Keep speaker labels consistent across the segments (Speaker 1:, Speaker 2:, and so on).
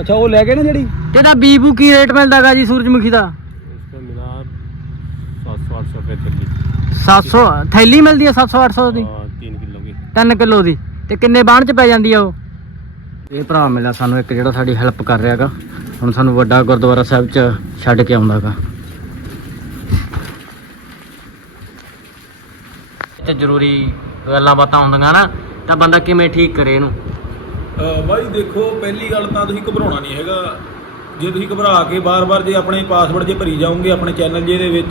Speaker 1: ਅੱਛਾ ਉਹ ਲੈ ਗਏ ਨਾ ਜਿਹੜੀ
Speaker 2: ਤੇ ਇਹਦਾ ਬੀਬੂ ਕੀ ਰੇਟ ਮਿਲਦਾਗਾ ਜੀ ਸੂਰਜਮੁਖੀ ਦਾ
Speaker 3: इसका मिला सात सौ आठ सौ रुपये तक की
Speaker 2: 700 ਥੈਲੀ ਮਿਲਦੀ ਹੈ 700 800 ਦੀ
Speaker 3: हाँ, तीन किलो की
Speaker 2: 3 ਕਿਲੋ ਦੀ ਤੇ ਕਿੰਨੇ ਬਾਣ ਚ ਪੈ ਜਾਂਦੀ ਆ ਉਹ ਇਹ ਭਰਾ ਮਿਲਿਆ ਸਾਨੂੰ ਇੱਕ ਜਿਹੜਾ ਸਾਡੀ ਹੈਲਪ ਕਰ ਰਿਹਾਗਾ ਹੁਣ ਸਾਨੂੰ ਵੱਡਾ ਗੁਰਦੁਆਰਾ ਸਾਹਿਬ ਚ ਛੱਡ ਕੇ ਆਉਂਦਾਗਾ ਤੇ ਜ਼ਰੂਰੀ ਗੱਲਾਂ ਬਾਤਾਂ ਹੁੰਦੀਆਂ ਨਾ ਤਾਂ ਬੰਦਾ ਕਿਵੇਂ ਠੀਕ ਕਰੇ ਇਹਨੂੰ
Speaker 1: ਬਾਈ ਦੇਖੋ, ਪਹਿਲੀ ਗੱਲ ਤਾਂ ਤੁਸੀਂ ਘਬਰਾਉਣਾ ਨਹੀਂ ਹੈਗਾ। ਜੇ ਤੁਸੀਂ ਘਬਰਾ ਕੇ ਬਾਰ-ਬਾਰ ਜੇ ਆਪਣੇ ਪਾਸਵਰਡ ਜੇ ਭਰੀ ਜਾਓਗੇ, ਆਪਣੇ ਚੈਨਲ ਜੇ ਦੇ ਵਿੱਚ,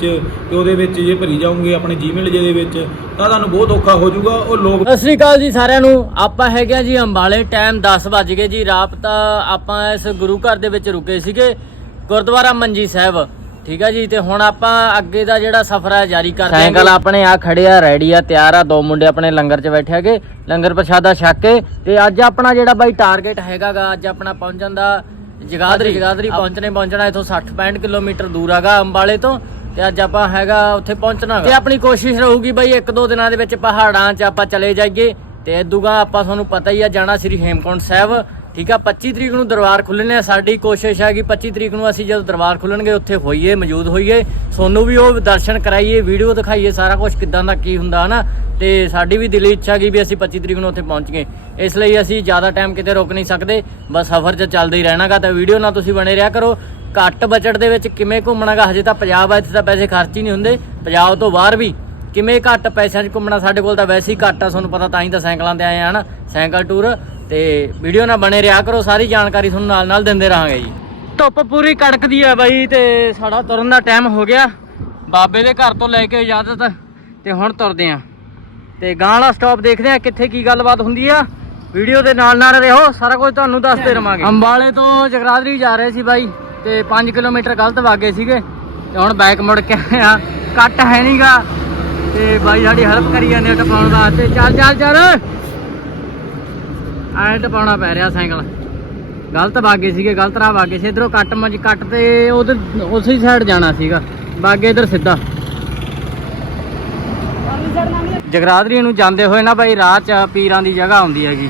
Speaker 1: ਤੇ ਉਹਦੇ ਵਿੱਚ ਜੇ ਭਰੀ ਜਾਓਗੇ, ਆਪਣੇ ਜੀਮੇਲ ਜੇ ਦੇ ਵਿੱਚ, ਤਾਂ ਤੁਹਾਨੂੰ ਬਹੁਤ ਔਖਾ ਹੋ ਜਾਊਗਾ। ਉਹ ਲੋਕ
Speaker 2: ਸਤਿ ਸ਼੍ਰੀ ਅਕਾਲ ਜੀ ਸਾਰਿਆਂ ਨੂੰ। ਆਪਾਂ ਹੈਗੇ ਆ ਜੀ ਅੰਬਾਲੇ ਟਾਈਮ 10 ਵੱਜ ਗਏ ਜੀ। ਰਾਤ ਤਾਂ ਆਪਾਂ ਇਸ ਗੁਰੂ ਘਰ ਦੇ ਵਿੱਚ ਰੁਕੇ ਸੀਗੇ, ਗੁਰਦੁਆਰਾ ਮੰਜੀ ਸਾਹਿਬ। ਠੀਕ ਆ ਜੀ ਤੇ ਹੁਣ ਆਪਾਂ ਅੱਗੇ ਦਾ ਜਿਹੜਾ ਸਫ਼ਰ ਹੈ ਜਾਰੀ ਕਰਦੇ ਹਾਂ। ਸਾਈਕਲ ਆਪਣੇ ਆ ਖੜੇ ਆ ਰੈਡੀ ਆ ਤਿਆਰ ਆ। ਦੋ ਮੁੰਡੇ ਆਪਣੇ ਲੰਗਰ 'ਚ ਬੈਠੇ ਹੈਗੇ ਲੰਗਰ ਪ੍ਰਸ਼ਾਦਾ ਛਕ ਕੇ। ਤੇ ਅੱਜ ਆਪਣਾ ਜਿਹੜਾ ਬਾਈ ਟਾਰਗੇਟ ਹੈਗਾਗਾ ਅੱਜ ਆਪਣਾ ਪਹੁੰਚਣ ਦਾ ਜਗਾਦਰੀ। ਜਗਾਦਰੀ ਪਹੁੰਚਣੇ ਪਹੁੰਚਣਾ ਇਥੋਂ 60 65 ਕਿਲੋਮੀਟਰ ਦੂਰ ਹੈਗਾ ਅੰਬਾਲੇ ਤੋਂ। ਤੇ ਅੱਜ ਆਪਾਂ ਹੈਗਾ ਉੱਥੇ ਪਹੁੰਚਣਾ। ਤੇ ਆਪਣੀ ਕੋਸ਼ਿਸ਼ ਰਹੂਗੀ ਬਈ ਇੱਕ ਦੋ ਦਿਨਾਂ ਦੇ ਵਿੱਚ ਪਹਾੜਾਂ 'ਚ ਆਪਾਂ ਚਲੇ ਜਾਈਏ। ਤੇ ਇਦੂਗਾ ਆਪਾਂ ਤੁਹਾਨੂੰ ਪਤਾ ਹੀ ਆ ਜਾਣਾ ਸ੍ਰੀ ਹੇਮਕੁੰਟ ਸਾਹਿਬ। ਠੀਕ ਆ 25 ਤਰੀਕ ਨੂੰ ਦਰਬਾਰ ਖੁੱਲਣੇ ਆ। ਸਾਡੀ ਕੋਸ਼ਿਸ਼ ਹੈ ਕਿ 25 ਤਰੀਕ ਨੂੰ ਅਸੀਂ ਜਦੋਂ ਦਰਬਾਰ ਖੁੱਲਣਗੇ ਉੱਥੇ ਹੋਈਏ, ਮੌਜੂਦ ਹੋਈਏ। ਸੋਨੂੰ ਵੀ ਉਹ ਦਰਸ਼ਨ ਕਰਾਈਏ, ਵੀਡੀਓ ਦਿਖਾਈਏ, ਸਾਰਾ ਕੁਝ ਕਿਦਾਂ ਦਾ ਕੀ ਹੁੰਦਾ, ਹਨਾ? ਤੇ ਸਾਡੀ ਵੀ ਦਿਲੀ ਇੱਛਾ ਗਈ ਵੀ ਅਸੀਂ 25 ਤਰੀਕ ਨੂੰ ਉੱਥੇ ਪਹੁੰਚ ਗਏ ਇਸ ਲਈ ਅਸੀਂ ਜ਼ਿਆਦਾ ਟਾਈਮ ਕਿਤੇ ਰੁਕ ਨਹੀਂ ਸਕਦੇ। ਬਸ ਸਫ਼ਰ 'ਚ ਚੱਲਦੇ ਹੀ ਰਹਿਣਾਗਾ, ਤਾਂ ਵੀਡੀਓ ਨਾਲ ਤੁਸੀਂ ਬਣੇ ਰਿਹਾ ਕਰੋ। ਘੱਟ ਬਜਟ ਦੇ ਵਿੱਚ ਕਿਵੇਂ ਘੁੰਮਣਾਗਾ, ਹਜੇ ਤਾਂ ਪੰਜਾਬ ਆ ਇੱਥੇ ਤਾਂ ਪੈਸੇ ਖਰਚ ਹੀ ਨਹੀਂ ਹੁੰਦੇ। ਪੰਜਾਬ ਤੋਂ ਬਾਹਰ ਵੀ ਕਿਵੇਂ ਘੱਟ ਪੈਸਿਆਂ 'ਚ ਘੁੰਮਣਾ ਸਾਡੇ ਕੋਲ ਤਾਂ ਵੈਸੇ ਹੀ ਘੱਟ ਆ, ਤੁਹਾਨੂੰ ਪਤਾ ਤਾਂ ਹੀ ਤਾਂ ਸਾਈਕਲਾਂ ਤੇ ਆਏ ਆ, ਹਨਾ? ਸਾਈਕਲ ਟੂਰ ਤੇ ਵੀਡੀਓ ਨਾਲ ਬਣੇ ਰਿਹਾ ਕਰੋ, ਸਾਰੀ ਜਾਣਕਾਰੀ ਤੁਹਾਨੂੰ ਨਾਲ ਨਾਲ ਦਿੰਦੇ ਰਹਾਂਗੇ ਜੀ। ਧੁੱਪ ਪੂਰੀ ਕੜਕਦੀ ਆ ਬਾਈ, ਤੇ ਸਾਡਾ ਤੁਰਨ ਦਾ ਟਾਈਮ ਹੋ ਗਿਆ। ਬਾਬੇ ਦੇ ਘਰ ਤੋਂ ਲੈ ਕੇ ਇਜਾਜ਼ਤ, ਤੇ ਹੁਣ ਤੁਰਦੇ ਆ। ਤੇ ਗਾਂ ਵਾਲਾ ਸਟਾਪ ਦੇਖਦੇ ਆ ਕਿੱਥੇ ਕੀ ਗੱਲਬਾਤ ਹੁੰਦੀ ਆ। ਵੀਡੀਓ ਦੇ ਨਾਲ ਨਾਲ ਰਹੋ, ਸਾਰਾ ਕੁਝ ਤੁਹਾਨੂੰ ਦੱਸਦੇ ਰਵਾਂਗੇ। ਅੰਬਾਲੇ ਤੋਂ ਜਗਰਾਦਰੀ ਜਾ ਰਹੇ ਸੀ ਬਾਈ, ਤੇ 5 ਕਿਲੋਮੀਟਰ ਗਲਤ ਵਾਗੇ ਸੀਗੇ। ਤੇ ਹੁਣ ਬੈਕ ਮੁੜ ਕੇ ਆ ਕੱਟ ਹੈ ਨਹੀਂਗਾ ਤੇ ਬਾਈ ਸਾਡੀ ਹੈਲਪ ਕਰੀ ਜਾਂਦੇ ਆ ਟਪਾਉਣ ਵਾਸਤੇ ਚੱਲ ਚੱਲ ਚੱਲ। ਐਂ ਪਾਉਣਾ ਪੈ ਰਿਹਾ ਸਾਈਕਲ। ਗਲਤ ਵਾਗੇ ਸੀਗੇ, ਗਲਤ ਰਾਹ ਵਾਗੇ ਸੀ। ਇਧਰੋਂ ਕੱਟ ਮਜ ਕੱਟ ਤੇ ਉਧਰ ਉਸੇ ਸਾਈਡ ਜਾਣਾ ਸੀਗਾ। ਵਾਗੇ ਇਧਰ ਸਿੱਧਾ। ਜਗਰਾਦਰੀ ਨੂੰ ਜਾਂਦੇ ਹੋਏ ਨਾ ਬਾਈ, ਰਾਹ 'ਚ ਪੀਰਾਂ ਦੀ ਜਗ੍ਹਾ ਆਉਂਦੀ ਹੈਗੀ।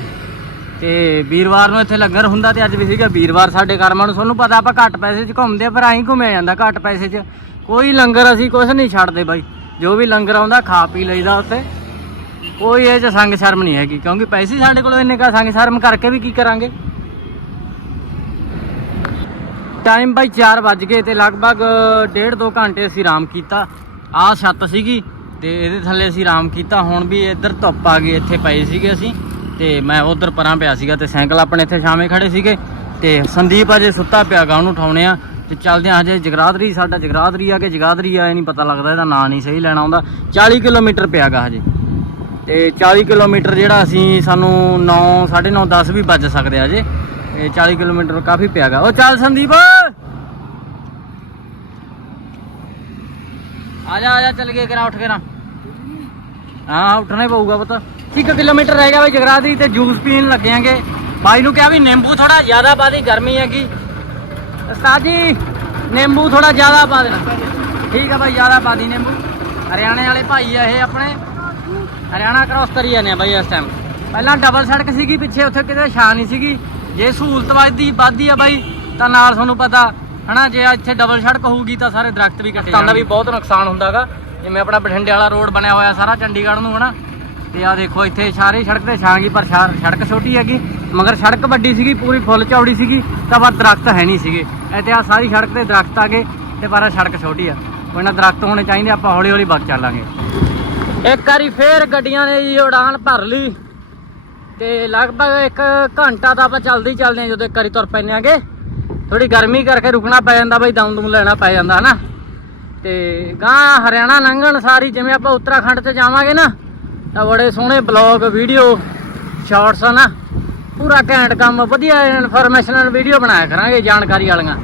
Speaker 2: ਤੇ ਵੀਰਵਾਰ ਨੂੰ ਇੱਥੇ ਲੰਗਰ ਹੁੰਦਾ ਤੇ ਅੱਜ ਵੀ ਸੀਗਾ ਵੀਰਵਾਰ ਸਾਡੇ ਕਰਮਾਂ ਨੂੰ। ਤੁਹਾਨੂੰ ਪਤਾ ਆਪਾਂ ਘੱਟ ਪੈਸੇ 'ਚ ਘੁੰਮਦੇ ਪਰ ਐਂ ਘੁੰਮਿਆ ਜਾਂਦਾ ਘੱਟ ਪੈਸੇ 'ਚ। ਕੋਈ ਲੰਗਰ ਅਸੀਂ ਕੁਝ ਨਹੀਂ ਛੱਡਦੇ ਬਾਈ। ਜੋ ਵੀ ਲੰਗਰ ਆਉਂਦਾ ਖਾ ਪੀ ਲਈਦਾ ਉੱਥੇ। ਕੋਈ ਇਹ 'ਚ ਸੰਗ ਸ਼ਰਮ ਨਹੀਂ ਹੈਗੀ, ਕਿਉਂਕਿ ਪੈਸੇ ਸਾਡੇ ਕੋਲ ਇੰਨੇ ਕਾ ਸੰਗ ਸ਼ਰਮ ਕਰਕੇ ਵੀ ਕੀ ਕਰਾਂਗੇ? ਟਾਈਮ ਬਾਈ 4 ਵੱਜ ਗਏ ਤੇ ਲਗਭਗ ਡੇਢ ਦੋ ਘੰਟੇ ਅਸੀਂ ਆਰਾਮ ਕੀਤਾ। ਆਹ ਛੱਤ ਸੀਗੀ ਤੇ ਇਹਦੇ ਥੱਲੇ ਅਸੀਂ ਆਰਾਮ ਕੀਤਾ। ਹੁਣ ਵੀ ਇੱਧਰ ਧੁੱਪ ਆ ਗਈ, ਇੱਥੇ ਪਏ ਸੀਗੇ ਅਸੀਂ ਤੇ ਮੈਂ ਉਧਰ ਪਰਾਂ ਪਿਆ ਸੀਗਾ ਤੇ ਸਾਈਕਲ ਆਪਣੇ ਇੱਥੇ ਸ਼ਾਮੇ ਖੜੇ ਸੀਗੇ ਤੇ ਸੰਦੀਪ ਅਜੇ ਸੁੱਤਾ ਪਿਆ ਗਾ, ਉਹਨੂੰ ਉਠਾਉਣੇ ਆ ਤੇ ਚੱਲਦੇ ਆ ਹਜੇ ਜਗਰਾਦਰੀ, ਸਾਡਾ ਜਗਰਾਦਰੀ ਆ ਕੇ ਜਗਾਦਰੀ ਆ, ਇਹ ਨਹੀਂ ਪਤਾ ਲੱਗਦਾ, ਇਹਦਾ ਨਾਂ ਨਹੀਂ ਸਹੀ ਲੈਣਾ ਆਉਂਦਾ। 40 ਕਿਲੋਮੀਟਰ ਪਿਆ ਗਾ ਹਜੇ। ਤੇ 40 ਕਿਲੋਮੀਟਰ ਜਿਹੜਾ ਅਸੀਂ ਸਾਨੂੰ 9 9:30 10 ਵੀ ਵੱਜ ਸਕਦੇ ਆ ਜੇ ਇਹ 40 ਕਿਲੋਮੀਟਰ ਕਾਫੀ ਪਿਆ ਗਾ ਉਹ ਚੱਲ ਸੰਦੀਪ! ਆ ਜਾ ਆ ਜਾ, ਚੱਲ ਗਏ ਕਿਰਾ, ਉੱਠ ਕੇ ਨਾ ਹਾਂ, ਉੱਠਣਾ ਹੀ ਪਊਗਾ ਪਤਾ। 1 ਕਿਲੋਮੀਟਰ ਰਹਿ ਗਿਆ ਬਈ ਜਗਰਾਦਰੀ ਤੇ ਜੂਸ ਪੀਣ ਲੱਗਿਆਂਗੇ ਬਾਈ ਨੂੰ ਕਿਹਾ ਵੀ ਨਿੰਬੂ ਥੋੜਾ ਜ਼ਿਆਦਾ ਪਾ ਦੀ, ਗਰਮੀ ਹੈਗੀ। ਉਸਤਾਦ ਜੀ, ਨਿੰਬੂ ਥੋੜਾ ਜ਼ਿਆਦਾ ਪਾ ਦੇਣਾ। ਠੀਕ ਆ ਬਾਈ, ਜ਼ਿਆਦਾ ਪਾ ਦੀ ਨਿੰਬੂ। ਹਰਿਆਣੇ ਵਾਲੇ ਭਾਈ ਆ ਇਹ ਆਪਣੇ। ਹਰਿਆਣਾ ਕ੍ਰਾਸ ਕਰੀ ਜਾਂਦੇ ਆ ਬਾਈ ਇਸ ਟਾਈਮ ਪਹਿਲਾਂ ਡਬਲ ਸੜਕ ਸੀਗੀ ਪਿੱਛੇ ਉੱਥੇ ਕਿਤੇ ਛਾਂ ਨਹੀਂ ਸੀਗੀ। ਜੇ ਸਹੂਲਤ ਵੱਧਦੀ ਵੱਧਦੀ ਆ ਬਾਈ ਤਾਂ ਨਾਲ ਤੁਹਾਨੂੰ ਪਤਾ ਹਨਾ ਜੇ ਇੱਥੇ ਡਬਲ ਸੜਕ ਹੋਊਗੀ ਤਾਂ ਸਾਰੇ ਦਰਖਤ ਵੀ ਕੱਟੇ ਜਾਣਗੇ ਵੀ ਬਹੁਤ ਨੁਕਸਾਨ ਹੁੰਦਾਗਾ ਜਿਵੇਂ ਆਪਣਾ ਬਠਿੰਡੇ ਵਾਲਾ ਰੋਡ ਬਣਿਆ ਹੋਇਆ ਸਾਰਾ ਚੰਡੀਗੜ੍ਹ ਨੂੰ ਹਨਾ। ਤੇ ਆ ਦੇਖੋ ਇੱਥੇ ਸਾਰੀ ਸੜਕ ਤੇ ਛਾਂ ਗਈ ਪਰ ਸੜਕ ਛੋਟੀ ਹੈਗੀ। ਮਗਰ ਸੜਕ ਵੱਡੀ ਸੀਗੀ ਪੂਰੀ ਫੁੱਲ ਚੌੜੀ ਸੀਗੀ ਤਾਂ ਪਰ ਦਰਖਤ ਹੈ ਨਹੀਂ ਸੀਗੇ। ਇੱਥੇ ਆ ਸਾਰੀ ਸੜਕ ਤੇ ਦਰਖਤ ਆ ਗਏ ਤੇ ਪਰ ਸੜਕ ਛੋਟੀ ਆ। ਕੋਈ ਨਾ ਦਰਖਤ ਹੋਣੇ ਚਾਹੀਦੇ ਆਪਾਂ ਹੌਲੀ ਹੌਲੀ ਵੱਧ ਚੱਲਾਂਗੇ। ਇੱਕ ਵਾਰੀ ਫੇਰ ਗੱਡੀਆਂ ਨੇ ਜੀ ਉਡਾਨ ਭਰ ਲਈ ਤੇ ਲਗਭਗ ਇੱਕ ਘੰਟਾ ਤਾਂ ਆਪਾਂ ਚੱਲਦੇ ਹੀ ਚੱਲਦੇ ਆ ਜਦੋਂ ਇੱਕ ਵਾਰੀ ਤੁਰ ਪੈਨੇ ਆਗੇ ਥੋੜੀ ਗਰਮੀ ਕਰਕੇ ਰੁਕਣਾ ਪੈ ਜਾਂਦਾ ਬਈ, ਦਮ ਦਮ ਲੈਣਾ ਪੈ ਜਾਂਦਾ, ਹਨਾ? ਤੇ ਗਾਂ ਹਰਿਆਣਾ ਲੰਘਣ ਸਾਰੀ, ਜਿਵੇਂ ਆਪਾਂ ਉੱਤਰਾਖੰਡ ਤੇ ਜਾਵਾਂਗੇ ਨਾ, ਤਾਂ ਬੜੇ ਸੋਹਣੇ ਬਲੌਗ ਵੀਡੀਓ ਸ਼ਾਰਟਸ ਨਾ ਪੂਰਾ ਘੈਂਟ ਕੰਮ, ਵਧੀਆ ਇਨਫੋਰਮੇਸ਼ਨਲ ਵੀਡੀਓ ਬਣਾਇਆ ਕਰਾਂਗੇ ਜਾਣਕਾਰੀ ਵਾਲੀਆਂ।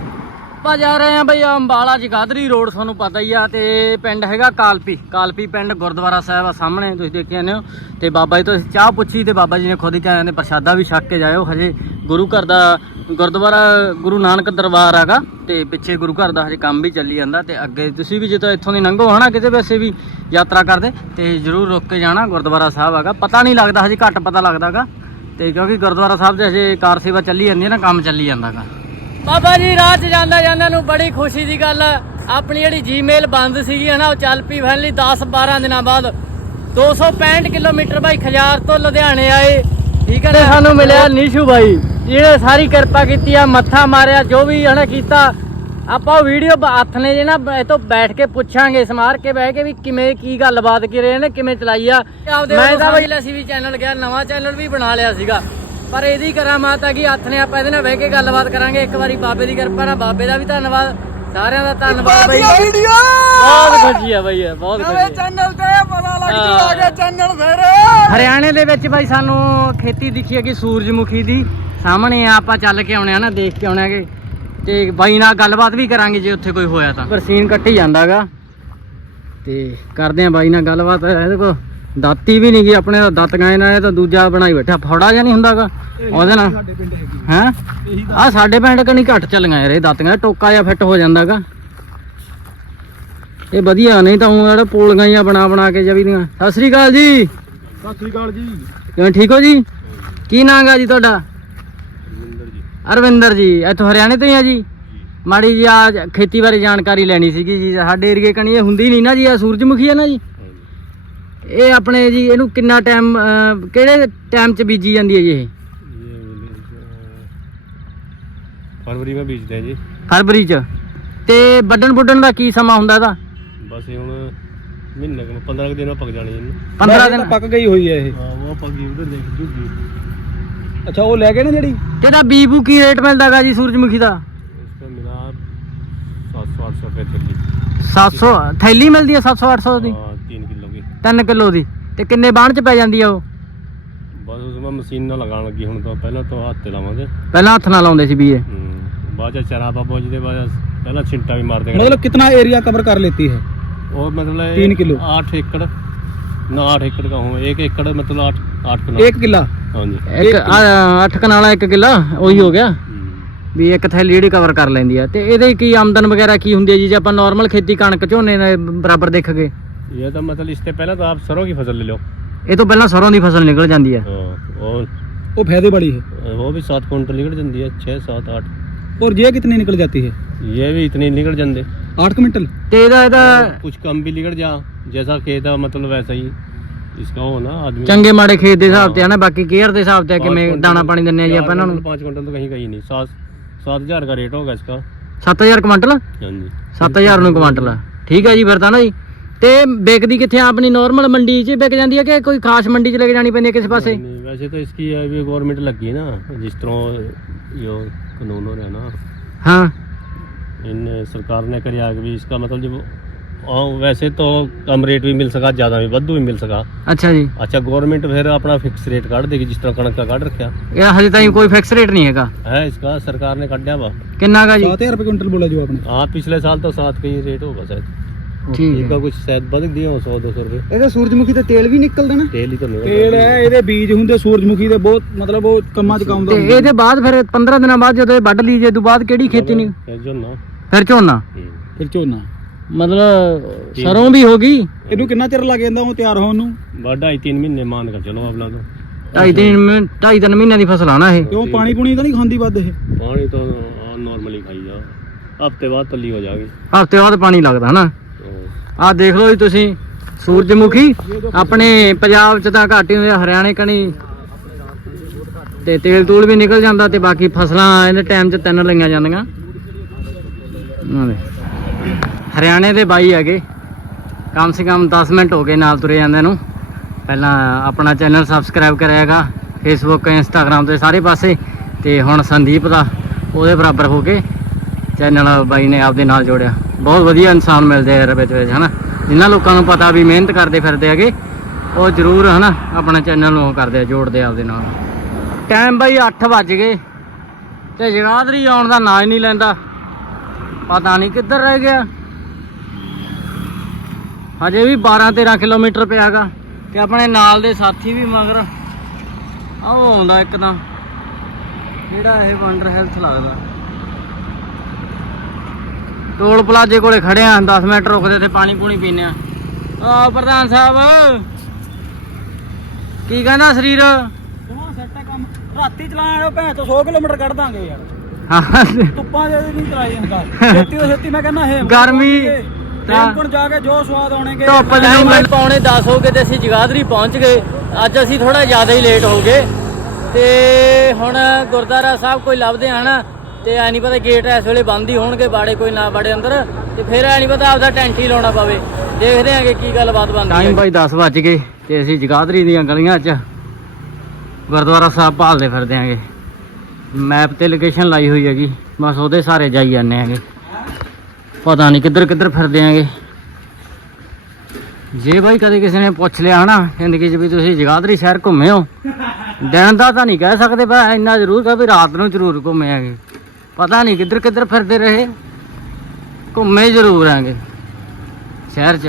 Speaker 2: ਆਪਾਂ ਜਾ ਰਹੇ ਆ ਬਈ ਅੰਬਾਲਾ ਜਗਾਦਰੀ ਰੋਡ, ਤੁਹਾਨੂੰ ਪਤਾ ਹੀ ਆ, ਤੇ ਪਿੰਡ ਹੈਗਾ ਕਾਲਪੀ। ਕਾਲਪੀ ਪਿੰਡ ਗੁਰਦੁਆਰਾ ਸਾਹਿਬ ਆ ਸਾਹਮਣੇ, ਤੁਸੀਂ ਦੇਖ ਕੇ ਆਨੇ ਹੋ। ਤੇ ਬਾਬਾ ਜੀ ਤੋਂ ਚਾਹ ਪੁੱਛੀ, ਤੇ ਬਾਬਾ ਜੀ ਨੇ ਖੁਦ ਹੀ ਕਹਿੰਦੇ ਪ੍ਰਸ਼ਾਦਾ ਵੀ ਛੱਕ ਕੇ ਜਾਇਓ। ਹਜੇ ਗੁਰੂ ਘਰ ਦਾ ਗੁਰਦੁਆਰਾ, ਗੁਰੂ ਨਾਨਕ ਦਰਬਾਰ ਹੈਗਾ, ਤੇ ਪਿੱਛੇ ਗੁਰੂ ਘਰ ਦਾ ਹਜੇ ਕੰਮ ਵੀ ਚੱਲੀ ਜਾਂਦਾ, ਤੇ ਅੱਗੇ ਤੁਸੀਂ ਵੀ ਜਦੋਂ ਇੱਥੋਂ ਦੀ ਲੰਘੋ ਹਨਾ ਕਿਤੇ ਵੈਸੇ ਵੀ ਯਾਤਰਾ ਕਰਦੇ, ਤੇ ਜਰੂਰ ਰੁਕ ਕੇ ਜਾਣਾ, ਗੁਰਦੁਆਰਾ ਸਾਹਿਬ ਹੈਗਾ। ਪਤਾ ਨਹੀਂ ਲੱਗਦਾ, ਹਜੇ ਘੱਟ ਪਤਾ ਲੱਗਦਾਗਾ। ਤੇ ਕਿਉਂਕਿ ਗੁਰਦੁਆਰਾ ਸਾਹਿਬ ਦੇ ਹਜੇ ਕਾਰ ਸੇਵਾ ਚੱਲੀ ਜਾਂਦੀ ਹੈ ਨਾ, ਕੰਮ ਚੱਲੀ ਜਾਂਦਾਗਾ। ਬਾਬਾ ਜੀ ਰਾਹ 'ਚ ਜਾਂਦਾ ਜਾਂਦਾ ਨੂੰ ਬੜੀ ਖੁਸ਼ੀ ਦੀ ਗੱਲ। ਆਪਣੀ ਜਿਹੜੀ ਜੀਮੇਲ ਬੰਦ ਸੀਗੀ ਹਨਾ ਉਹ ਚੱਲ ਪਈ ਫਾਈਨਲੀ 10 12 ਦਿਨਾਂ ਬਾਅਦ। 265 ਕਿਲੋਮੀਟਰ ਬਾਈ ਖਜਾਰ ਤੋਂ ਲੁਧਿਆਣੇ ਆਏ। ਠੀਕ ਹੈ ਸਾਨੂੰ ਮਿਲਿਆ ਨੀਸ਼ੂ ਬਾਈ ਜਿਹਨੇ ਸਾਰੀ ਕਿਰਪਾ ਕੀਤੀ ਆ ਮੱਥਾ ਮਾਰਿਆ ਜੋ ਵੀ ਹਨਾ ਕੀਤਾ। ਆਪਾਂ ਵੀਡੀਓ ਹੱਥ ਨੇ ਜੇ ਨਾ ਇਹ ਤੋਂ ਬੈਠ ਕੇ ਪੁੱਛਾਂਗੇ ਸਮਾਰ ਕੇ ਬਹਿ ਕੇ ਵੀ ਕਿਵੇਂ ਕੀ ਗੱਲਬਾਤ ਕੀ ਰਹੇ ਨੇ ਕਿਵੇਂ ਚਲਾਈ ਆ। ਮੈਂ ਤਾਂ ਬਈ ਅਸੀਂ ਵੀ ਚੈਨਲ ਗਿਆ ਨਵਾਂ ਚੈਨਲ ਵੀ ਬਣਾ ਲਿਆ ਸੀਗਾ। ਪਰ ਇਹਦੀ ਕਰਾਮਾਤ ਆ ਕਿ ਹੱਥ ਨੇ ਆਪਾਂ ਇਹਦੇ ਨਾਲ ਬਹਿ ਕੇ ਗੱਲਬਾਤ ਕਰਾਂਗੇ ਇੱਕ ਵਾਰੀ ਬਾਬੇ ਦੀ ਕਿਰਪਾ ਨਾਲ। ਬਾਬੇ ਦਾ ਵੀ ਧੰਨਵਾਦ ਸਾਰਿਆਂ ਦਾ ਧੰਨਵਾਦ ਬਾਈ।
Speaker 4: ਵੀਡੀਓ
Speaker 2: ਬਹੁਤ ਖੁਸ਼ੀ ਆ ਬਾਈ ਬਹੁਤ ਖੁਸ਼ੀ ਆ।
Speaker 4: ਚੈਨਲ ਤੇ ਪਤਾ ਲੱਗ ਜੂ
Speaker 2: ਹਾਂ।
Speaker 4: ਆ ਗਿਆ ਚੈਨਲ ਫੇਰ।
Speaker 2: ਹਰਿਆਣੇ ਦੇ ਵਿੱਚ ਬਾਈ ਸਾਨੂੰ ਖੇਤੀ ਦਿਖੀ ਹੈਗੀ ਸੂਰਜਮੁਖੀ ਦੀ। ਸਾਹਮਣੇ ਆ ਆਪਾਂ ਚੱਲ ਕੇ ਆਉਣੇ ਆ ਨਾ ਦੇਖ ਕੇ ਆਉਣੇ ਆਗੇ ਤੇ ਬਾਈ ਨਾਲ ਗੱਲਬਾਤ ਵੀ ਕਰਾਂਗੇ ਜੇ ਉੱਥੇ ਕੋਈ ਹੋਇਆ ਤਾਂ। ਬਰਸੀਨ ਕੱਟੀ ਜਾਂਦਾਗਾ। ਤੇ ਕਰਦੇ ਆ ਬਾਈ ਨਾਲ ਗੱਲਬਾਤ ਇਹਦੇ ਕੋ ਦਾਤੀ ਵੀ ਨਹੀਂ ਗਈ ਆਪਣੇ ਦਾ ਦਤ ਗਾਏ ਨਾਲ ਇਹ ਤਾਂ ਦੂਜਾ ਬਣਾਈ ਬੈਠਾ ਫੌੜਾ ਜਿਹਾ ਨਹੀਂ ਹੁੰਦਾਗਾ ਉਹਦੇ ਨਾਲ।
Speaker 1: ਸਾਡੇ ਪਿੰਡ ਹੈਗੀ
Speaker 2: ਹੈ?
Speaker 1: ਇਹੀ
Speaker 2: ਆ ਸਾਡੇ ਪਿੰਡ ਕਣੀ ਘੱਟ ਚੱਲੀਆਂ ਯਾਰ ਇਹ ਦਾਤੀਆਂ ਟੋਕਾ ਜਿਹਾ ਫਿੱਟ ਹੋ ਜਾਂਦਾਗਾ। ਇਹ ਵਧੀਆ ਨਹੀਂ ਤਾਂ ਉਹ ਜਿਹੜੇ ਪੋਲੀਆਂ ਜਿਹੀਆਂ ਬਣਾ ਬਣਾ ਕੇ ਜਵੀਆਂ ਸਤਿ ਸ੍ਰੀ ਅਕਾਲ ਜੀ।
Speaker 1: ਸਤਿ ਸ੍ਰੀ ਅਕਾਲ ਜੀ।
Speaker 2: ਕਿਵੇਂ ਠੀਕ ਹੋ ਜੀ? ਕੀ ਨਾਂ ਗਾ ਜੀ ਤੁਹਾਡਾ?
Speaker 3: ਜੀ।
Speaker 2: ਅਰਵਿੰਦਰ ਜੀ ਇੱਥੋਂ ਹਰਿਆਣੇ ਤੋਂ ਹੀ ਆ ਜੀ? ਮਾੜੀ ਜੀ ਆ ਖੇਤੀ ਬਾਰੇ ਜਾਣਕਾਰੀ ਲੈਣੀ ਸੀਗੀ ਜੀ ਸਾਡੇ ਏਰੀਏ ਕਣੀ ਇਹ ਹੁੰਦੀ ਨਹੀਂ ਨਾ ਜੀ ਆ ਸੂਰਜਮੁਖੀ ਹੈ ਨਾ ਜੀ। ਇਹ ਆਪਣੇ ਜੀ ਇਹਨੂੰ ਕਿੰਨਾ ਟਾਈਮ ਕਿਹੜੇ ਟਾਈਮ ਚ ਬੀਜੀ ਜਾਂਦੀ ਹੈ ਜੀ ਇਹ?
Speaker 3: ਫਰਵਰੀ ਵਿੱਚ ਬੀਜਦੇ ਆ ਜੀ।
Speaker 2: ਫਰਵਰੀ ਚ। ਤੇ ਵੱਡਣ ਵੱਡਣ ਦਾ ਕੀ ਸਮਾਂ ਹੁੰਦਾ ਇਹਦਾ?
Speaker 3: ਬਸ ਹੁਣ ਮਹੀਨੇ ਕੁ 15 ਦਿਨਾਂ ਪੱਕ ਜਾਣੀ ਇਹਨੂੰ।
Speaker 2: 15 ਦਿਨ।
Speaker 1: ਪੱਕ ਗਈ ਹੋਈ ਹੈ ਇਹ।
Speaker 3: ਹਾਂ ਉਹ ਪੱਕ ਗਈ ਉਧਰ ਦੇਖ ਜੂਗੀ
Speaker 1: ਅੱਛਾ ਉਹ ਲੈ ਗਏ ਨਾ ਜਿਹੜੀ?
Speaker 2: ਜਿਹੜਾ ਬੀਬੂ ਕੀ ਰੇਟ ਮਿਲਦਾਗਾ ਜੀ ਸੂਰਜਮੁਖੀ ਦਾ?
Speaker 3: ਇਸ ਦਾ ਮੇਰਾ 700 800 ਰੁਪਏ ਥੈਲੀ।
Speaker 2: 700 ਥੈਲੀ ਮਿਲਦੀ ਹੈ 700 800 ਦੀ? 3 ਕਿਲੋ ਦੀ ਤੇ ਕਿੰਨੇ ਬਾਣ ਚ ਪੈ ਜਾਂਦੀ ਆ ਉਹ
Speaker 3: बस उसमें मशीन ना लगाने लगी हूँ तो पहले तो हाथ ते लावांगे
Speaker 2: ਪਹਿਲਾਂ ਹੱਥ ਨਾਲ ਲਾਉਂਦੇ ਸੀ ਵੀ ਇਹ
Speaker 3: हम्म, बाद च चरापा पहुँचते बाद पहला छिंटा भी मार देगा
Speaker 1: मतलब कितना एरिया कवर कर लेती है
Speaker 3: और मतलब
Speaker 1: तीन किलो।
Speaker 3: आठ एकड़ ना आठ एकड़ का हूँ एक एकड़ मतलब आठ आठ किलो
Speaker 1: एक किला
Speaker 3: हाँ जी
Speaker 2: ਇੱਕ 8 ਕਨਾਲਾ 1 ਕਿੱਲਾ ਉਹੀ ਹੋ ਗਿਆ
Speaker 3: हम्म,
Speaker 2: ਵੀ ਇੱਕ ਥੈਲੀ ਜਿਹੜੀ ਕਵਰ ਕਰ ਲੈਂਦੀ ਆ ਤੇ ਇਹਦੇ ਕੀ ਆਮਦਨ ਵਗੈਰਾ ਕੀ ਹੁੰਦੀ ਹੈ ਜੀ ਜੇ ਆਪਾਂ ਨਾਰਮਲ ਖੇਤੀ ਕਣਕ ਝੋਨੇ ਦੇ ਬਰਾਬਰ ਦੇਖ ਗਏ
Speaker 3: ये तो मतलब इससे पहले तो आप सरों की फसल ले लो
Speaker 2: ਇਹ ਤੋਂ ਪਹਿਲਾਂ ਸਰੋਂ ਦੀ ਫਸਲ ਨਿਕਲ ਜਾਂਦੀ ਹੈ
Speaker 3: हाँ, और
Speaker 1: वो फायदे बड़ी है
Speaker 3: वो भी सात कुंटल निकल जाती है छः सात आठ
Speaker 1: और ये कितनी निकल जाती है
Speaker 3: ये भी इतनी निकल जाते
Speaker 1: आठ क्विंटल
Speaker 2: ਤੇ ਇਹਦਾ ਇਹਦਾ
Speaker 3: कुछ कम भी निकल जा जैसा खेत है मतलब वैसा ही इसका हो ना आदमी
Speaker 2: ਚੰਗੇ ਮਾੜੇ ਖੇਤ ਦੇ ਹਿਸਾਬ ਤੇ ਆ ਨਾ ਬਾਕੀ ਕੇਅਰ ਦੇ ਹਿਸਾਬ ਤੇ ਆ ਕਿਵੇਂ ਦਾਣਾ ਪਾਣੀ ਦਿੰਨੇ ਆ ਜੀ ਆਪਾਂ ਇਹਨਾਂ ਨੂੰ
Speaker 3: पाँच कुंटल तो कहीं कहीं नहीं सात सात हजार का रेट होगा इसका
Speaker 2: 7000 ਕੁਇੰਟਲ
Speaker 3: हाँ जी
Speaker 2: 7000 ਨੂੰ ਕੁਇੰਟਲ ਠੀਕ ਹੈ ਜੀ ਫਿਰ ਤਾਂ ਨਾ ਜੀ ਤੇ ਵਿਕਦੀ ਕਿੱਥੇ ਆ ਆਪਣੀ ਨਾਰਮਲ ਮੰਡੀ 'ਚ ਵਿਕ ਜਾਂਦੀ ਹੈ ਕਿ ਕੋਈ ਖਾਸ ਮੰਡੀ 'ਚ ਲੈ ਕੇ ਜਾਣੀ ਪੈਂਦੀ ਹੈ ਕਿਸੇ ਪਾਸੇ
Speaker 3: नहीं, नहीं, वैसे तो इसकी अभी गवर्नमेंट लग गई ना जिस तरह यो कानून हो रहा है ना
Speaker 2: ਹਾਂ
Speaker 3: इन सरकार ने करिया कि भी इसका मतलब जो हाँ, वैसे तो कम रेट भी मिल सका ज़्यादा भी वाधू भी मिल सका
Speaker 2: ਅੱਛਾ ਜੀ
Speaker 3: अच्छा गवर्नमेंट फिर अपना फिक्स रेट काट देगी जिस तरह कणक का काट रखा
Speaker 2: ਇਹ हजे ਤਾਈਂ ਕੋਈ ਫਿਕਸ ਰੇਟ ਨਹੀਂ ਹੈਗਾ
Speaker 3: है इसका सरकार ने काटा वा
Speaker 2: ਕਿੰਨਾ ਗਾ ਜੀ
Speaker 1: सात हजार रुपये क्विंटल बोला जो आपने
Speaker 3: हाँ पिछले साल तो सात का ही रेट होगा शायद
Speaker 2: ਠੀਕ ਹੈ।
Speaker 3: ਕੁਝ ਸ਼ਾਇਦ ਵੱਧ ਗਈ ਹੋ 100 200 ਰੁਪਏ।
Speaker 4: ਇਹਦਾ ਸੂਰਜਮੁਖੀ ਦਾ ਤੇਲ ਵੀ ਨਿਕਲਦਾ ਨਾ।
Speaker 3: ਤੇਲ ਹੀ ਤਾਂ ਲੋੜ
Speaker 1: ਤੇਲ ਹੈ ਇਹਦੇ ਬੀਜ ਹੁੰਦੇ ਸੂਰਜਮੁਖੀ ਦੇ ਬਹੁਤ ਮਤਲਬ ਉਹ ਕੰਮਾਂ 'ਚ ਕੰਮ
Speaker 2: ਤੇ ਇਹਦੇ ਬਾਅਦ ਫਿਰ 15 ਦਿਨਾਂ ਬਾਅਦ ਜਦੋਂ ਇਹ ਵੱਢ ਲਈ ਜੇ ਤੋਂ ਬਾਅਦ ਕਿਹੜੀ ਖੇਤੀ ਨਹੀਂ?
Speaker 3: ਜੋ ਨਾ
Speaker 2: ਫਿਰ ਝੋਨਾ।
Speaker 1: ਫਿਰ ਝੋਨਾ।
Speaker 2: ਮਤਲਬ ਸਰੋਂ ਵੀ ਹੋ ਗਈ।
Speaker 1: ਇਹਨੂੰ ਕਿੰਨਾ ਚਿਰ ਲੱਗ ਜਾਂਦਾ ਉਹ ਤਿਆਰ ਹੋਣ ਨੂੰ?
Speaker 3: ਵਾਢਾ ਹੀ 3 ਮਹੀਨੇ ਮਾਨ ਕਰ ਚਲੋ ਆਪਣਾ ਤਾਂ।
Speaker 2: ਢਾਈ ਤਿੰਨ ਢਾਈ ਤਿੰਨ ਮਹੀਨਿਆਂ ਦੀ ਫਸਲ ਆ ਇਹ।
Speaker 1: ਕਿਉਂ ਪਾਣੀ ਪੂਣੀ ਤਾਂ ਨਹੀਂ ਖਾਂਦੀ ਵੱਧ ਇਹ?
Speaker 3: ਪਾਣੀ ਤਾਂ ਨਾਰਮਲੀ ਖਾਈ ਜਾ ਹਫ਼ਤੇ ਬਾਅਦ ਤੱਲੀ ਹੋ ਜਾਗੀ
Speaker 2: ਹਫ਼ਤੇ ਬਾਅਦ ਪਾਣੀ ਲੱਗਦਾ
Speaker 3: ਹਨਾ।
Speaker 2: ਆਹ ਦੇਖ ਲਓ ਜੀ ਤੁਸੀਂ ਸੂਰਜਮੁਖੀ ਆਪਣੇ ਪੰਜਾਬ ਚ ਤਾਂ ਘੱਟ ਹੀ ਹੁੰਦੇ ਆ, ਹਰਿਆਣੇ ਕਣੀ। ਤੇ ਤੇਲ ਤੂਲ ਵੀ ਨਿਕਲ ਜਾਂਦਾ ਤੇ ਬਾਕੀ ਫਸਲਾਂ ਇਹਦੇ ਟਾਈਮ ਚ ਤਿੰਨ ਲਈਆਂ ਜਾਂਦੀਆਂ। ਹਰਿਆਣੇ ਦੇ ਬਾਈ ਹੈਗੇ। ਕਮ ਸੇ ਕਮ 10 ਮਿੰਟ ਹੋ ਗਏ ਨਾਲ ਤੁਰੇ ਜਾਂਦੇ ਨੂੰ। ਪਹਿਲਾਂ ਆਪਣਾ ਚੈਨਲ ਸਬਸਕ੍ਰਾਈਬ ਕਰਿਆਗਾ ਫੇਸਬੁੱਕ ਇੰਸਟਾਗ੍ਰam ਤੇ ਸਾਰੇ ਪਾਸੇ। ਤੇ ਹੁਣ ਸੰਦੀਪ ਦਾ ਉਹਦੇ ਬਰਾਬਰ ਹੋ ਕੇ ਚੈਨਲ ਬਾਈ ਨੇ ਆਪਦੇ ਨਾਲ ਜੋੜਿਆ। ਬਹੁਤ ਵਧੀਆ ਇਨਸਾਨ ਮਿਲਦੇ ਯਾਰ ਵਿੱਚ ਵਿੱਚ, ਹਨਾ? ਜਿਨ੍ਹਾਂ ਲੋਕਾਂ ਨੂੰ ਪਤਾ ਵੀ ਮਿਹਨਤ ਕਰਦੇ ਫਿਰਦੇ ਹੈਗੇ, ਉਹ ਜ਼ਰੂਰ, ਹਨਾ, ਆਪਣਾ ਚੈਨਲ ਨੂੰ ਕਰਦੇ ਆ, ਜੋੜਦੇ ਆਪਦੇ ਨਾਲ। ਟਾਈਮ ਬਾਈ 8 ਵੱਜ ਗਏ ਤੇ ਜਗਾਦਰੀ ਆਉਣ ਦਾ ਨਾਂ ਹੀ ਨਹੀਂ ਲੈਂਦਾ। ਪਤਾ ਨਹੀਂ ਕਿੱਧਰ ਰਹਿ ਗਿਆ। ਹਜੇ ਵੀ 12 13 ਕਿਲੋਮੀਟਰ ਪਿਆਗਾ ਤੇ ਆਪਣੇ ਨਾਲ ਦੇ ਸਾਥੀ ਵੀ ਮਗਰ। ਆਹ ਉਹ ਆਉਂਦਾ ਇੱਕ ਤਾਂ। ਜਿਹੜਾ ਇਹ ਵੰਡਰ ਹੈਲਥ ਲੱਗਦਾ? ਟੋਲ ਪਲਾਜੇ ਕੋਲੇ ਖੜੇ ਆ 10 ਮਿੰਟ ਰੁਕਦੇ ਤੇ ਪਾਣੀ ਪੂਣੀ ਪੀਨੇ ਆ ਆ ਪ੍ਰਧਾਨ ਸਾਹਿਬ ਕੀ ਕਹਿੰਦਾ ਸਰੀਰ?
Speaker 1: ਸੈੱਟ ਕੰਮ। ਰਾਤੀ ਚਲਾਇਆ ਭੈਣ ਤੋਂ 100 ਕਿਲੋਮੀਟਰ ਕੱਢ ਦਾਂਗੇ ਯਾਰ।
Speaker 2: ਹਾਂ
Speaker 4: ਧੁੱਪਾਂ ਦੇ ਨਹੀਂ ਕਰਾਈ ਜਾਂਦਾ। ਛੇਤੀ ਤੋਂ ਛੇਤੀ ਮੈਂ ਕਹਿੰਦਾ ਹੈ
Speaker 2: ਗਰਮੀ ਤਾਂ
Speaker 4: ਟ੍ਰੇਨ ਜਾ ਕੇ ਜੋ ਸਵਾਦ ਆਉਣਗੇ।
Speaker 2: ਧੁੱਪ ਟਾਈਮ ਬਾਈ ਪੌਣੇ 10 ਹੋ ਗਏ ਤੇ ਅਸੀਂ ਜਗਾਦਰੀ ਪਹੁੰਚ ਗਏ। ਅੱਜ ਅਸੀਂ ਥੋੜਾ ਜ਼ਿਆਦਾ ਹੀ ਲੇਟ ਹੋ ਗਏ। ਤੇ ਹੁਣ ਗੁਰਦਾਰਾ ਸਾਹਿਬ ਕੋਈ ਲੱਭਦੇ ਆ ਨਾ ਤੇ ਐ ਨਹੀਂ ਪਤਾ ਗੇਟ ਇਸ ਵੇਲੇ ਬੰਦ ਹੀ ਹੋਣਗੇ ਬਾੜੇ ਕੋਈ ਨਾ ਬਾੜੇ ਅੰਦਰ ਤੇ ਫਿਰ ਐ ਨਹੀਂ ਪਤਾ ਆਪਦਾ ਟੈਂਟ ਹੀ ਲਾਉਣਾ ਪਵੇ। ਦੇਖਦੇ ਆਂਗੇ ਕੀ ਗੱਲਬਾਤ ਬਣਦੀ ਟਾਈਮ ਬਾਈ 10 ਵੱਜ ਗਏ ਤੇ ਅਸੀਂ ਜਗਾਦਰੀ ਦੀਆਂ ਗਲੀਆਂ 'ਚ ਗੁਰਦੁਆਰਾ ਸਾਹਿਬ ਭਾਲਦੇ ਫਿਰਦੇ ਆਂਗੇ। ਮੈਪ ਤੇ ਲੋਕੇਸ਼ਨ ਲਾਈ ਹੋਈ ਹੈਗੀ ਬਸ ਉਹਦੇ ਸਾਰੇ ਜਾਈ ਜਾਂਦੇ ਆਂਗੇ। ਪਤਾ ਨਹੀਂ ਕਿੱਧਰ ਕਿੱਧਰ ਫਿਰਦੇ ਆਂਗੇ। ਜੇ ਬਾਈ ਕਦੇ ਕਿਸੇ ਨੇ ਪੁੱਛ ਲਿਆ ਹਨਾ ਜ਼ਿੰਦਗੀ 'ਚ ਵੀ ਤੁਸੀਂ ਜਗਾਦਰੀ ਸ਼ਹਿਰ ਘੁੰਮੇ ਹੋ ਦਿਨ ਦਾ ਤਾਂ ਨਹੀਂ ਕਹਿ ਸਕਦੇ ਪਰ ਇੰਨਾ ਜ਼ਰੂਰ ਕਹ ਵੀ ਰਾਤ ਨੂੰ ਜ਼ਰੂਰ ਘੁੰਮੇ ਆਂਗੇ। ਪਤਾ ਨਹੀਂ ਕਿੱਧਰ ਕਿੱਧਰ ਫਿਰਦੇ ਰਹੇ। ਘੁੰਮੇ ਜ਼ਰੂਰ ਆਂਗੇ ਸ਼ਹਿਰ 'ਚ।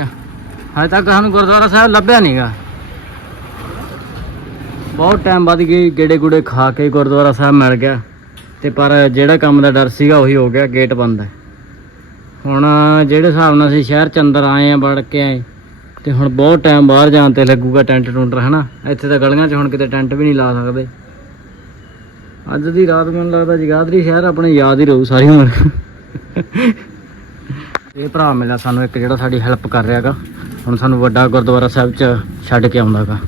Speaker 2: ਹਜੇ ਤੱਕ ਸਾਨੂੰ ਗੁਰਦੁਆਰਾ ਸਾਹਿਬ ਲੱਭਿਆ ਨਹੀਂਗਾ ਬਹੁਤ ਟਾਈਮ ਬਾਅਦ ਗਏ ਗੇੜੇ ਗੁੜੇ ਖਾ ਕੇ ਗੁਰਦੁਆਰਾ ਸਾਹਿਬ ਮਿਲ ਗਿਆ। ਤੇ ਪਰ ਜਿਹੜਾ ਕੰਮ ਦਾ ਡਰ ਸੀਗਾ ਉਹੀ ਹੋ ਗਿਆ ਗੇਟ ਬੰਦ ਹੈ। ਹੁਣ ਜਿਹੜੇ ਹਿਸਾਬ ਨਾਲ ਅਸੀਂ ਸ਼ਹਿਰ ਚ ਅੰਦਰ ਆਏ ਆ ਵੜ ਕੇ ਆਏ, ਤੇ ਹੁਣ ਬਹੁਤ ਟਾਈਮ ਬਾਹਰ ਜਾਣ ਤੇ ਲੱਗੂਗਾ ਟੈਂਟ ਟੁੰਟਰ ਹਨਾ? ਇੱਥੇ ਤਾਂ ਗਲੀਆਂ 'ਚ ਹੁਣ ਕਿਤੇ ਟੈਂਟ ਵੀ ਨਹੀਂ ਲਾ ਸਕਦੇ। ਅੱਜ ਦੀ ਰਾਤ ਮੈਨੂੰ ਲੱਗਦਾ ਜਗਾਦਰੀ ਸ਼ਹਿਰ ਆਪਣੇ ਯਾਦ ਹੀ ਰਹੂ ਸਾਰੀ ਉਮਰ। ਇਹ ਭਰਾ ਮਿਲਿਆ ਸਾਨੂੰ ਇੱਕ ਜਿਹੜਾ ਸਾਡੀ ਹੈਲਪ ਕਰ ਰਿਹਾਗਾ। ਹੁਣ ਸਾਨੂੰ ਵੱਡਾ ਗੁਰਦੁਆਰਾ ਸਾਹਿਬ 'ਚ ਛੱਡ ਕੇ ਆਉਂਦਾਗਾ।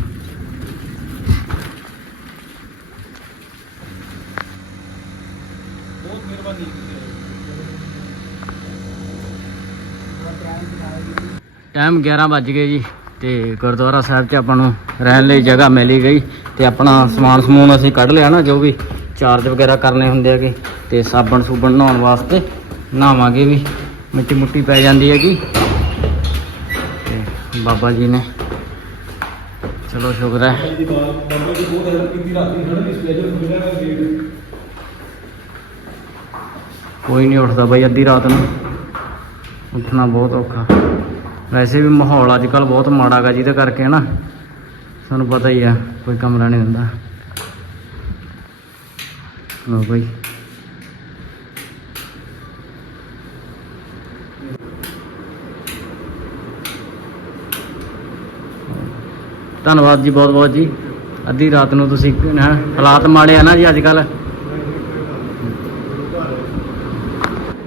Speaker 1: ਬਹੁਤ
Speaker 2: ਟਾਈਮ 11 ਵੱਜ ਗਏ ਜੀ। ਤੇ ਗੁਰਦੁਆਰਾ ਸਾਹਿਬ 'ਚ ਆਪਾਂ ਨੂੰ ਰਹਿਣ ਲਈ ਜਗ੍ਹਾ ਮਿਲੀ ਗਈ ਤੇ ਆਪਣਾ ਸਮਾਨ ਸਮੂਨ ਅਸੀਂ ਕੱਢ ਲਿਆ ਨਾ, ਜੋ ਵੀ ਚਾਰਜ ਵਗੈਰਾ ਕਰਨੇ ਹੁੰਦੇ ਹੈਗੇ ਤੇ ਸਾਬਣ ਸੂਬਣ ਨਹਾਉਣ ਵਾਸਤੇ ਨਹਾਵਾਂਗੇ ਵੀ, ਮਿੱਟੀ ਮੁੱਟੀ ਪੈ ਜਾਂਦੀ ਹੈਗੀ। ਤੇ ਬਾਬਾ ਜੀ ਨੇ, ਚਲੋ ਸ਼ੁਕਰ ਹੈ। ਕੋਈ ਨਹੀਂ ਉੱਠਦਾ ਬਈ ਅੱਧੀ ਰਾਤ ਨੂੰ, ਉੱਠਣਾ ਬਹੁਤ ਔਖਾ। ਵੈਸੇ ਵੀ ਮਾਹੌਲ ਅੱਜ ਕੱਲ ਬਹੁਤ ਮਾੜਾ ਗਾ ਜਿਹਦੇ ਕਰਕੇ ਨਾ, ਤੁਹਾਨੂੰ ਪਤਾ ਹੀ ਆ, ਕੋਈ ਕਮਰਾ ਨਹੀਂ ਹੁੰਦਾ। ਲੋ ਬਈ। ਧੰਨਵਾਦ ਜੀ ਬਹੁਤ ਬਹੁਤ ਜੀ। ਅੱਧੀ ਰਾਤ ਨੂੰ ਤੁਸੀਂ ਹਾਲਾਤ ਮਾੜੇ ਆ ਨਾ ਜੀ ਅੱਜ ਕੱਲ੍ਹ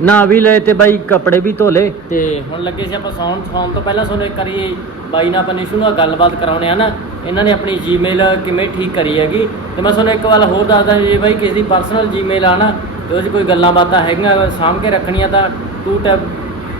Speaker 2: ਨਾ ਵੀ ਲਏ ਤੇ ਬਾਈ ਕੱਪੜੇ ਵੀ ਧੋ ਲਏ। ਤੇ ਹੁਣ ਲੱਗੇ ਸੀ ਆਪਾਂ ਸੌਣ ਸੌਣ ਤੋਂ ਪਹਿਲਾਂ ਤੁਹਾਨੂੰ ਇੱਕ ਵਾਰੀ ਬਾਈ ਨਾਲ ਆਪਾਂ ਨਿਸ਼ੂ ਨਾਲ ਗੱਲਬਾਤ ਕਰਾਉਣੇ ਆ ਨਾ। ਇਹਨਾਂ ਨੇ ਆਪਣੀ ਜੀਮੇਲ ਕਿਵੇਂ ਠੀਕ ਕਰੀ ਹੈਗੀ। ਤੇ ਮੈਂ ਤੁਹਾਨੂੰ ਇੱਕ ਵਾਰ ਹੋਰ ਦੱਸਦਾ, ਜੇ ਬਾਈ ਕਿਸੇ ਦੀ ਪਰਸਨਲ ਜੀਮੇਲ ਆ ਨਾ, ਤੇ ਉਹ 'ਚ ਕੋਈ ਗੱਲਾਂ ਬਾਤਾਂ ਹੈਗੀਆਂ ਸਾਂਭ ਕੇ ਰੱਖਣੀਆਂ ਤਾਂ two tap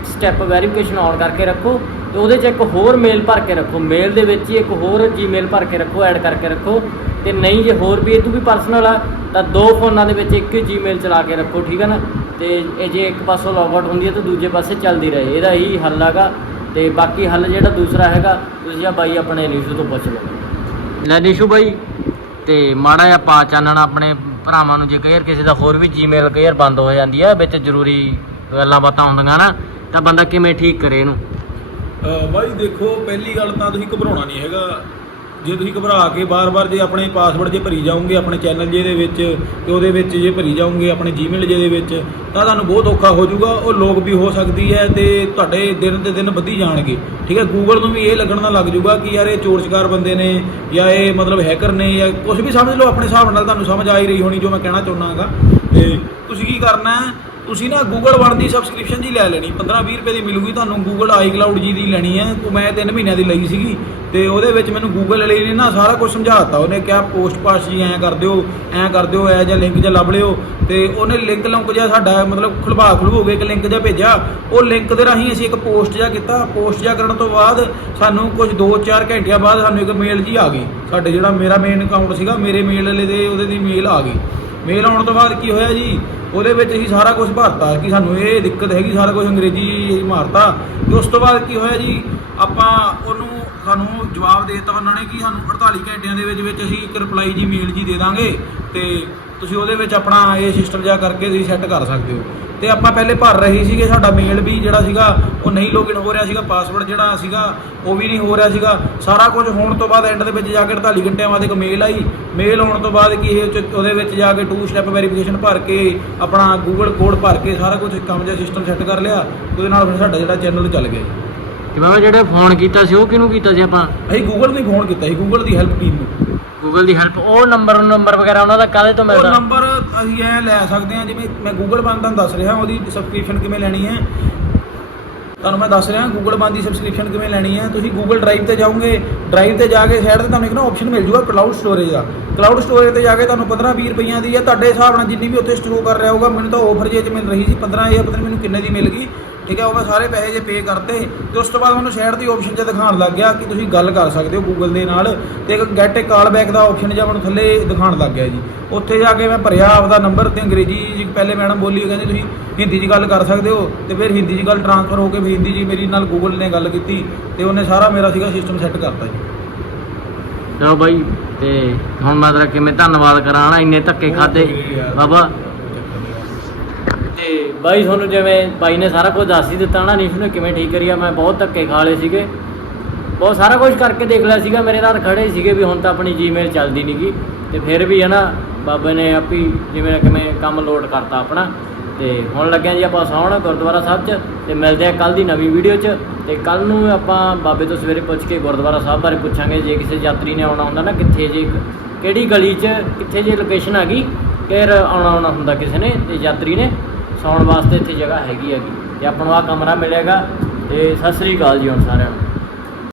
Speaker 2: step verification on ਕਰਕੇ ਰੱਖੋ। ਤੇ ਉਹਦੇ 'ਚ ਇੱਕ ਹੋਰ ਮੇਲ ਭਰ ਕੇ ਰੱਖੋ। ਮੇਲ ਦੇ ਵਿੱਚ ਹੀ ਇੱਕ ਹੋਰ ਜੀਮੇਲ ਭਰ ਕੇ ਰੱਖੋ ਐਡ ਕਰਕੇ ਰੱਖੋ। ਤੇ ਨਹੀਂ ਜੇ ਹੋਰ ਵੀ ਇਹ ਤੋਂ ਵੀ ਪਰਸਨਲ ਆ, ਤਾਂ ਦੋ ਫੋਨਾਂ ਦੇ ਵਿੱਚ ਇੱਕ ਹੀ ਜੀਮੇਲ ਚਲਾ ਕੇ ਰੱਖੋ, ਠੀਕ ਹੈ ਨਾ? ਤੇ ਇਹ ਜੇ ਇੱਕ ਪਾਸੋਂ ਲੌਗ ਆਊਟ ਹੁੰਦੀ ਹੈ ਤਾਂ ਦੂਜੇ ਪਾਸੇ ਚੱਲਦੀ ਰਹੇ। ਇਹਦਾ ਹੀ ਹੱਲ ਹੈਗਾ ਤੇ ਬਾਕੀ ਹੱਲ ਜਿਹੜਾ ਦੂਸਰਾ ਹੈਗਾ ਤੁਸੀਂ ਆ ਬਾਈ ਆਪਣੇ ਨਿਸ਼ੂ ਤੋਂ ਪੁੱਛ ਲਓ। ਲੈ ਨਿਸ਼ੂ ਬਾਈ ਤੇ ਮਾੜਾ ਜਿਹਾ ਪਾ ਚਾਨਣ ਆਪਣੇ ਭਰਾਵਾਂ ਨੂੰ ਜੇ ਕੇਅਰ ਕਿਸੇ ਦਾ ਹੋਰ ਵੀ ਜੀਮੇਲ ਕੇਅਰ ਬੰਦ ਹੋ ਜਾਂਦੀ ਹੈ ਵਿੱਚ ਜ਼ਰੂਰੀ ਗੱਲਾਂ ਬਾਤਾਂ ਹੁੰਦੀਆਂ ਨਾ ਤਾਂ ਬੰਦਾ ਕਿਵੇਂ ਠੀਕ ਕਰੇ ਇਹਨੂੰ?
Speaker 1: ਬਾਈ ਦੇਖੋ ਪਹਿਲੀ ਗੱਲ ਤਾਂ ਤੁਸੀਂ ਘਬਰਾਉਣਾ ਨਹੀਂ ਹੈਗਾ। ਜੇ ਤੁਸੀਂ ਘਬਰਾ ਕੇ ਬਾਰ-ਬਾਰ ਜੇ ਆਪਣੇ ਪਾਸਵਰਡ ਜੇ ਭਰੀ ਜਾਓਗੇ, ਆਪਣੇ ਚੈਨਲ ਜੇ ਦੇ ਵਿੱਚ ਤੇ ਉਹਦੇ ਵਿੱਚ ਜੇ ਭਰੀ ਜਾਓਗੇ, ਆਪਣੇ ਜੀਮੇਲ ਜੇ ਦੇ ਵਿੱਚ, ਤਾਂ ਤੁਹਾਨੂੰ ਬਹੁਤ ਔਖਾ ਹੋ ਜਾਊਗਾ। ਉਹ ਲੋਕ ਵੀ ਹੋ ਸਕਦੀ ਹੈ ਤੇ ਤੁਹਾਡੇ ਦਿਨ ਤੇ ਦਿਨ ਵਧੀ ਜਾਣਗੇ। ਠੀਕ ਹੈ ਗੂਗਲ ਨੂੰ ਵੀ ਇਹ ਲੱਗਣ ਦਾ ਲੱਗ ਜਾਊਗਾ ਕਿ ਯਾਰ ਇਹ ਚੋਰ ਚਕਾਰ ਬੰਦੇ ਨੇ ਜਾਂ ਇਹ ਮਤਲਬ ਹੈਕਰ ਨੇ ਜਾਂ ਕੁਝ ਵੀ ਸਮਝ ਲਓ, ਆਪਣੇ ਹਿਸਾਬ ਨਾਲ ਤੁਹਾਨੂੰ ਸਮਝ ਆ ਹੀ ਰਹੀ ਹੋਣੀ, ਜੋ ਮੈਂ ਕਹਿਣਾ ਚਾਹੁੰਦਾ ਹਾਂਗਾ। ਤੇ ਤੁਸੀਂ ਕੀ ਕਰਨਾ ਹੈ? ਤੁਸੀਂ ਨਾ ਗੂਗਲ ਵਨ ਦੀ ਸਬਸਕ੍ਰਿਪਸ਼ਨ ਜੀ ਲੈ ਲੈਣੀ 15-20 ਰੁਪਏ ਦੀ ਮਿਲੂਗੀ ਤੁਹਾਨੂੰ, Google iCloud ਜੀ ਦੀ ਲੈਣੀ ਹੈ, ਉਹ ਮੈਂ 3 ਮਹੀਨਿਆਂ ਦੀ ਲਈ ਸੀਗੀ, ਤੇ ਉਹਦੇ ਵਿੱਚ ਮੈਨੂੰ ਗੂਗਲ ਵਾਲੇ ਨੇ ਨਾ ਸਾਰਾ ਕੁਝ ਸਮਝਾਤਾ ਉਹਨੇ ਕਿਹਾ ਪੋਸਟ ਪਾਸ ਜੀ ਐਂ ਕਰ ਦਿਓ, ਐਂ ਕਰ ਦਿਓ ਐ ਜਾਂ ਲਿੰਕ ਜਾਂ ਲੱਭ ਲਿਓ, ਤੇ ਉਹਨੇ ਲਿੰਕ ਲੰਕ ਜਿਹਾ ਸਾਡਾ ਮਤਲਬ ਖੁਲਵਾ ਖੁਲਵੋ ਕੇ ਇੱਕ ਲਿੰਕ ਜਿਹਾ ਭੇਜਿਆ, ਉਹ ਲਿੰਕ ਦੇ ਰਾਹੀਂ ਅਸੀਂ ਇੱਕ ਪੋਸਟ ਜਿਹਾ ਕੀਤਾ ਪੋਸਟ ਜਿਹਾ ਕਰਨ ਤੋਂ ਬਾਅਦ ਸਾਨੂੰ ਕੁਝ 2-4 ਘੰਟਿਆਂ ਬਾਅਦ ਸਾਨੂੰ ਇੱਕ ਮੇਲ ਜੀ ਆ ਗਈ, ਸਾਡੇ ਜਿਹੜਾ ਮੇਰਾ ਮੇਨ ਅਕਾਊਂਟ ਸੀਗਾ, ਮੇਰੇ ਮੇਲ ਵਾਲੇ ਦੇ, ਉਹਦੇ ਦੀ ਮੇਲ ਆ ਗਈ। ਮੇਲ ਆਉਣ ਤੋਂ ਬਾਅਦ ਕੀ ਹੋਇਆ ਜੀ? ਉਹਦੇ ਵਿੱਚ ਅਸੀਂ ਸਾਰਾ ਕੁਝ ਭਰਤਾ ਕਿ ਸਾਨੂੰ ਇਹ ਦਿੱਕਤ ਹੈਗੀ, ਸਾਰਾ ਕੁਝ ਅੰਗਰੇਜ਼ੀ ਮਾਰਤਾ। ਤੇ ਉਸ ਤੋਂ ਬਾਅਦ ਕੀ ਹੋਇਆ ਜੀ? ਆਪਾਂ ਉਹਨੂੰ ਸਾਨੂੰ ਜਵਾਬ ਦੇਤਾ ਉਹਨਾਂ ਨੇ ਕਿ ਸਾਨੂੰ 48 ਘੰਟਿਆਂ ਦੇ ਵਿੱਚ ਵਿੱਚ ਅਸੀਂ ਇੱਕ ਰਿਪਲਾਈ ਜੀ ਮੇਲ ਜੀ ਦੇ ਦਾਂਗੇ ਤੇ ਤੁਸੀਂ ਉਹਦੇ ਵਿੱਚ ਆਪਣਾ ਇਹ ਸਿਸਟਮ ਜਿਹਾ ਕਰਕੇ ਤੁਸੀਂ ਸੈੱਟ ਕਰ ਸਕਦੇ ਹੋ। ਤੇ ਆਪਾਂ ਪਹਿਲੇ ਭਰ ਰਹੇ ਸੀਗੇ ਸਾਡਾ ਮੇਲ ਵੀ ਜਿਹੜਾ ਸੀਗਾ ਉਹ ਨਹੀਂ ਲੌਗਇਨ ਹੋ ਰਿਹਾ ਸੀਗਾ ਪਾਸਵਰਡ ਜਿਹੜਾ ਸੀਗਾ ਉਹ ਵੀ ਨਹੀਂ ਹੋ ਰਿਹਾ ਸੀਗਾ। ਸਾਰਾ ਕੁਝ ਹੋਣ ਤੋਂ ਬਾਅਦ ਐਂਡ ਦੇ ਵਿੱਚ ਜਾ ਕੇ 48 ਘੰਟਿਆਂ ਬਾਅਦ ਇੱਕ ਮੇਲ ਆਈ। ਮੇਲ ਆਉਣ ਤੋਂ ਬਾਅਦ ਕੀ ਇਹ ਉਹਦੇ ਵਿੱਚ ਜਾ ਕੇ ਟੂ ਸਟੈਪ ਵੈਰੀਫਿਕੇਸ਼ਨ ਭਰ ਕੇ ਆਪਣਾ ਗੂਗਲ ਕੋਡ ਭਰ ਕੇ ਸਾਰਾ ਕੁਝ ਕੰਮ ਜਿਹਾ ਸਿਸਟਮ ਸੈੱਟ ਕਰ ਲਿਆ। ਉਹਦੇ ਨਾਲ ਫਿਰ ਸਾਡਾ ਜਿਹੜਾ ਚੈਨਲ ਚੱਲ ਗਿਆ।
Speaker 2: ਤੇ ਬਾਬਾ ਜਿਹੜੇ ਫੋਨ ਕੀਤਾ ਸੀ ਉਹ ਕਿਹਨੂੰ ਕੀਤਾ ਸੀ ਆਪਾਂ?
Speaker 1: ਅਸੀਂ ਗੂਗਲ ਨੂੰ ਫੋਨ ਕੀਤਾ ਸੀ ਗੂਗਲ ਦੀ ਹੈਲਪ ਟੀਮ ਨੂੰ।
Speaker 2: ਗੂਗਲ ਦੀ ਹੈਲਪ ਉਹ ਨੰਬਰ ਨੰਬਰ ਵਗੈਰਾ ਉਹਨਾਂ ਦਾ ਕਾਹਦੇ ਤੋਂ
Speaker 1: ਉਹ
Speaker 2: ਮਿਲਦਾ?
Speaker 1: ਨੰਬਰ ਅਸੀਂ ਐ ਲੈ ਸਕਦੇ ਹਾਂ ਜਿਵੇਂ ਮੈਂ ਗੂਗਲ ਬੰਦ ਤੁਹਾਨੂੰ ਦੱਸ ਰਿਹਾ ਉਹਦੀ ਸਬਸਕ੍ਰਿਪਸ਼ਨ ਕਿਵੇਂ ਲੈਣੀ ਹੈ। ਤੁਹਾਨੂੰ ਮੈਂ ਦੱਸ ਰਿਹਾ ਗੂਗਲ ਬੰਦ ਦੀ ਸਬਸਕ੍ਰਿਪਸ਼ਨ ਕਿਵੇਂ ਲੈਣੀ ਹੈ। ਤੁਸੀਂ ਗੂਗਲ ਡਰਾਈਵ ਤੇ ਜਾਓਗੇ ਡਰਾਈਵ ਤੇ ਜਾ ਕੇ ਸਾਈਡ ਤੇ ਤੁਹਾਨੂੰ ਇੱਕ ਨਾ ਆਪਸ਼ਨ ਮਿਲ ਜੂਗਾ ਕਲਾਊਡ ਸਟੋਰੇਜ ਦਾ। ਕਲਾਊਡ ਸਟੋਰੇਜ ਤੇ ਜਾ ਕੇ ਤੁਹਾਨੂੰ 15 20 ਰੁਪਈਆਂ ਦੀ ਜਾਂ ਤੁਹਾਡੇ ਹਿਸਾਬ ਨਾਲ ਜਿੰਨੀ ਵੀ ਉੱਥੇ ਸਟੋਰ ਕਰ ਰਿਹਾ ਹੋਊਗਾ ਮੈਨੂੰ ਤਾਂ ਆਫਰ ਜੇ ਚ ਮਿਲ ਰਹੀ ਸੀ 15 ਜਾਂ ਪਤਾ ਨਹੀਂ ਮੈਨੂੰ ਕਿੰਨੇ ਦੀ ਮਿਲ ਗਈ। ਠੀਕ ਹੈ ਉਹ ਮੈਂ ਸਾਰੇ ਪੈਸੇ ਜੇ ਪੇ ਕਰਤੇ ਤੇ ਉਸ ਤੋਂ ਬਾਅਦ ਮੈਨੂੰ ਸ਼ੇਅਰ ਦੀ ਆਪਸ਼ਨ 'ਚ ਦਿਖਾਉਣ ਲੱਗ ਗਿਆ ਕਿ ਤੁਸੀਂ ਗੱਲ ਕਰ ਸਕਦੇ ਹੋ ਗੂਗਲ ਦੇ ਨਾਲ ਤੇ ਇੱਕ ਗੈਟ ਏ ਕਾਲ ਬੈਕ ਦਾ ਆਪਸ਼ਨ ਜਿਹਾ ਮੈਨੂੰ ਥੱਲੇ ਦਿਖਾਉਣ ਲੱਗ ਗਿਆ ਜੀ। ਉੱਥੇ ਜਾ ਕੇ ਮੈਂ ਭਰਿਆ ਆਪਦਾ ਨੰਬਰ ਤੇ ਅੰਗਰੇਜ਼ੀ ਜੀ ਪਹਿਲੇ ਮੈਡਮ ਬੋਲੀ ਕਹਿੰਦੇ ਤੁਸੀਂ ਹਿੰਦੀ 'ਚ ਗੱਲ ਕਰ ਸਕਦੇ ਹੋ ਤੇ ਫਿਰ ਹਿੰਦੀ 'ਚ ਗੱਲ ਟ੍ਰਾਂਸਫਰ ਹੋ ਕੇ ਫਿਰ ਹਿੰਦੀ 'ਚ ਮੇਰੀ ਨਾਲ ਗੂਗਲ ਨੇ ਗੱਲ ਕੀਤੀ ਤੇ ਉਹਨੇ ਸਾਰਾ ਮੇਰਾ ਸੀਗਾ ਸਿਸਟਮ ਸੈੱਟ ਕਰਤਾ ਜੀ।
Speaker 2: ਚਲੋ ਬਾਈ ਤੇ ਹੁਣ ਮੈਂ ਤੇਰਾ ਕਿਵੇਂ ਧੰਨਵਾਦ ਕਰਾਂ ਨਾ ਇੰਨੇ ਧੱਕੇ ਖਾਦੇ ਬਾਬਾ। ਤੇ ਬਾਈ ਤੁਹਾਨੂੰ ਜਿਵੇਂ ਬਾਈ ਨੇ ਸਾਰਾ ਕੁਝ ਦੱਸ ਹੀ ਦਿੱਤਾ ਨਾ, ਨੀਸ਼ ਨੇ ਕਿਵੇਂ ਠੀਕ ਕਰੀਆ, ਮੈਂ ਬਹੁਤ ਧੱਕੇ ਖਾ ਲਏ ਸੀਗੇ। ਬਹੁਤ ਸਾਰਾ ਕੁਝ ਕਰਕੇ ਦੇਖ ਲਿਆ ਸੀਗਾ, ਮੇਰੇ ਨਾਲ ਖੜੇ ਸੀਗੇ ਵੀ ਹੁਣ ਤਾਂ ਆਪਣੀ ਜੀਮੇਲ ਚੱਲਦੀ ਨਹੀਂਗੀ ਤੇ ਫਿਰ ਵੀ ਹੈ ਨਾ ਬਾਬੇ ਨੇ ਆਪੀ ਜਿਵੇਂ ਨਾ ਕਿਵੇਂ ਕੰਮ ਲੋਡ ਕਰਤਾ ਆਪਣਾ। ਤੇ ਹੁਣ ਲੱਗਿਆ ਜੀ ਆਪਾਂ ਸੌਣ ਗੁਰਦੁਆਰਾ ਸਾਹਿਬ 'ਚ, ਤੇ ਮਿਲਦੇ ਆ ਕੱਲ ਦੀ ਨਵੀਂ ਵੀਡੀਓ 'ਚ। ਤੇ ਕੱਲ ਨੂੰ ਆਪਾਂ ਬਾਬੇ ਤੋਂ ਸਵੇਰੇ ਪੁੱਛ ਕੇ ਗੁਰਦੁਆਰਾ ਸਾਹਿਬ ਬਾਰੇ ਪੁੱਛਾਂਗੇ, ਜੇ ਕਿਸੇ ਯਾਤਰੀ ਨੇ ਆਉਣਾ ਹੁੰਦਾ ਨਾ, ਕਿੱਥੇ ਜੇ, ਕਿਹੜੀ ਗਲੀ 'ਚ, ਕਿੱਥੇ ਜੇ ਲੋਕੇਸ਼ਨ ਹੈਗੀ, ਫਿਰ ਆਉਣਾ ਆਉਣਾ ਹੁੰਦਾ ਕਿਸੇ ਨੇ, ਤੇ ਯਾਤਰੀ ਨੇ। ਸੌਣ ਵਾਸਤੇ ਇੱਥੇ ਜਗ੍ਹਾ ਹੈਗੀ ਹੈਗੀ। ਤੇ ਆਪਾਂ ਨੂੰ ਆ ਕਮਰਾ ਮਿਲੇਗਾ। ਤੇ ਸਤਿ ਸ੍ਰੀ ਅਕਾਲ ਜੀ ਹੁਣ ਸਾਰਿਆਂ ਨੂੰ।